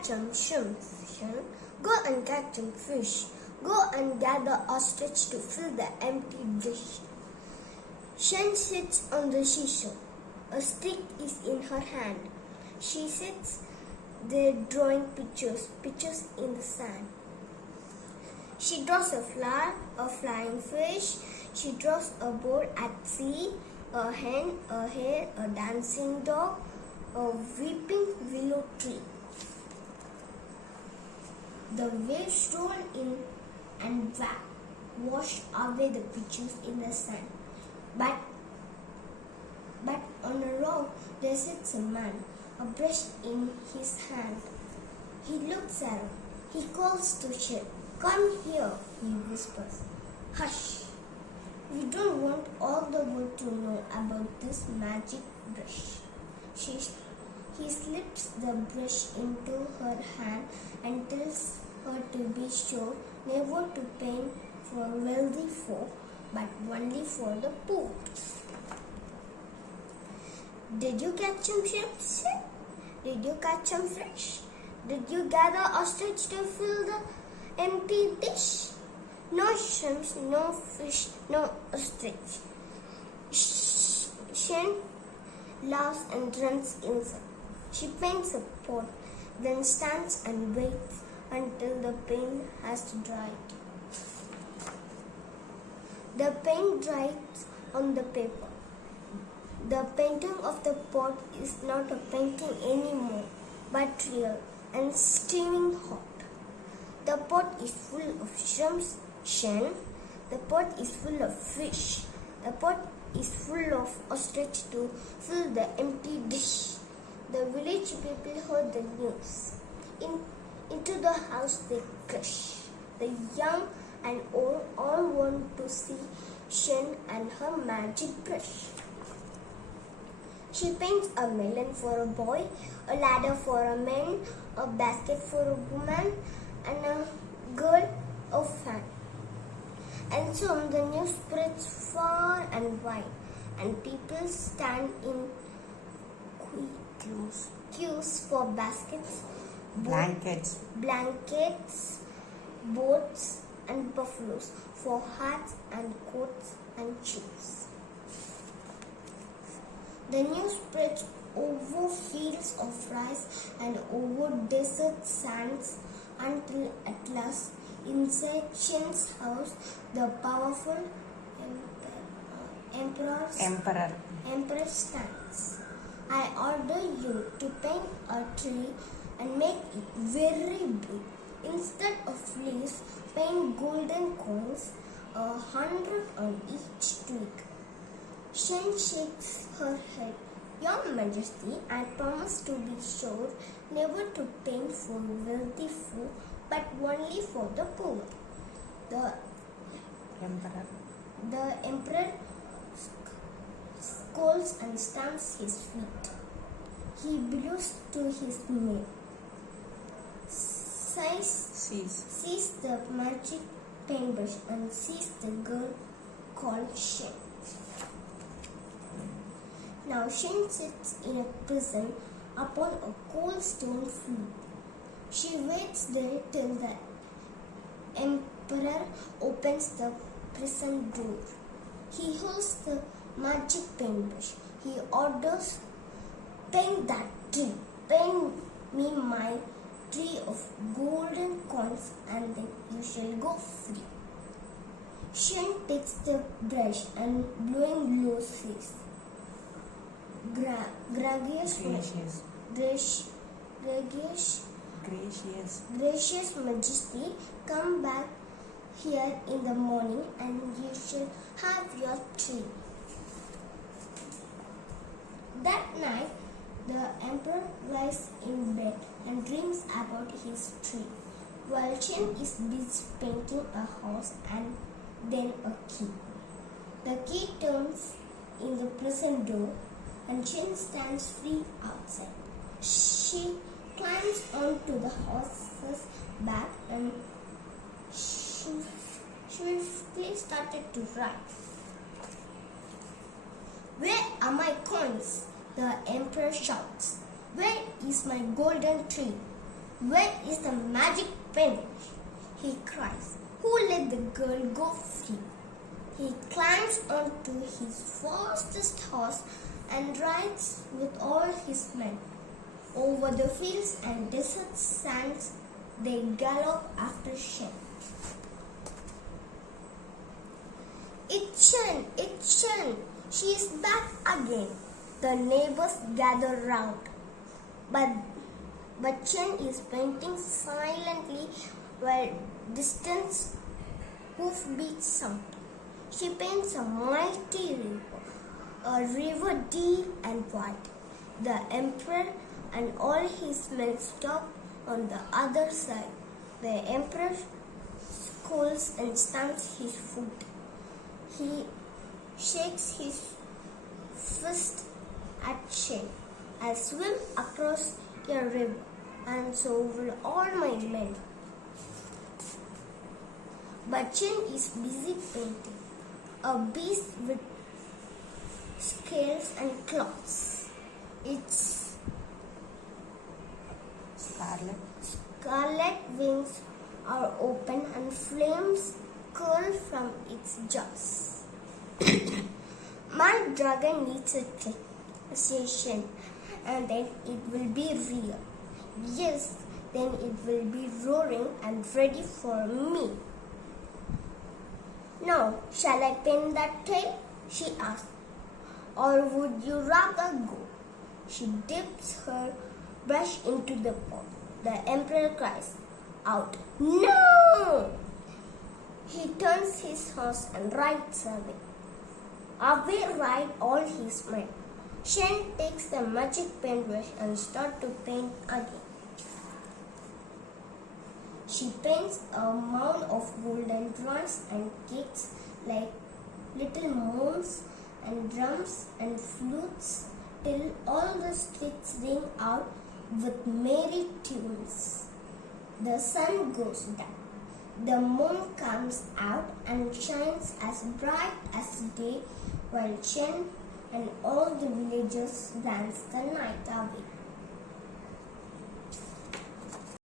catch some shrimp, Shen. Go and catch some fish. Go and gather ostrich to fill the empty dish. Shen sits on the seashore. A stick is in her hand. She sits there drawing pictures in the sand. She draws a flower, a flying fish. She draws a boat at sea, a hen, a hare, a dancing dog, a weeping willow tree. The waves roll in and wash away the pictures in the sand. But on a rock there sits a man, a brush in his hand. He looks around. He calls to Shen. "Come here," he whispers. "Hush. We don't want all the world to know about this magic brush." He slips the brush into her hand and tells her to be sure never to paint for wealthy folk, but only for the poor. "Did you catch some shrimp, Shen? Did you catch some fish? Did you gather ostrich to fill the empty dish?" "No shrimps, no fish, no ostrich." Shen laughs and runs inside. She paints a pot, then stands and waits until the paint has dried. The paint dries on the paper. The painting of the pot is not a painting anymore, but real and steaming hot. The pot is full of shrimps, Shen. The pot is full of fish. The pot is full of ostrich to fill the empty dish. The village people heard the news. Into the house they rush. The young and old all want to see Shen and her magic brush. She paints a melon for a boy, a ladder for a man, a basket for a woman, and a girl a fan. And soon the news spreads far and wide, and people stand in queues for baskets, blankets, boats, and buffaloes, for hats and coats and shoes. The news spreads over fields of rice and over desert sands until at last inside Shen's house the powerful emperor stands. "I order you to paint a tree and make it very big. Instead of leaves, paint golden coins, 100 on each twig." Shen shakes her head. "Your Majesty, I promise to be sure never to paint for wealthy folk, but only for the poor." The emperor scolds and stamps his feet. He blows to his maid. Sees the magic paintbrush and sees the girl called Shen. Now Shen sits in a prison upon a cold stone floor. She waits there till the emperor opens the prison door. He holds the magic paintbrush. He orders, "Paint that tree. Paint me my tree of golden coins, and then you shall go free." Shen takes the brush and blowing low says, Gracious Majesty, come back here in the morning and you shall have your tree." That night, the emperor lies in bed and dreams about his tree, while Shen is busy painting a house and then a key. The key turns in the prison door, and Shen stands free outside. She climbs onto the horse's back and swiftly started to ride. "Where are my coins?" the emperor shouts. "Where is my golden tree?" "Where is the magic paintbrush?" he cries. "Who let the girl go free?" He climbs onto his fastest horse and rides with all his men. Over the fields and desert sands they gallop after Shen. It's Shen, she is back again." The neighbors gather round. But Chen is painting silently while distant hoofbeats sound. She paints a mighty river, a river deep and wide. The emperor and all his men stop on the other side. The emperor scolds and stamps his foot. He shakes his fist at Chen. "I'll swim across your river, and so will all my men." But Chen is busy painting a beast with scales and claws. Its scarlet wings are open and flames curl from its jaws. "My dragon needs a trick," says Shen, "and then it will be real. Yes, then it will be roaring and ready for me." "Now, shall I paint that tail?" she asks. "Or would you rather go?" She dips her brush into the pot. The emperor cries out, "No!" He turns his horse and rides away. Away ride all his men. Shen takes the magic paintbrush and starts to paint again. She paints a mound of golden drums and cakes like little moons and drums and flutes till all the streets ring out with merry tunes. The sun goes down. The moon comes out and shines as bright as day, while Chen and all the villagers dance the night away.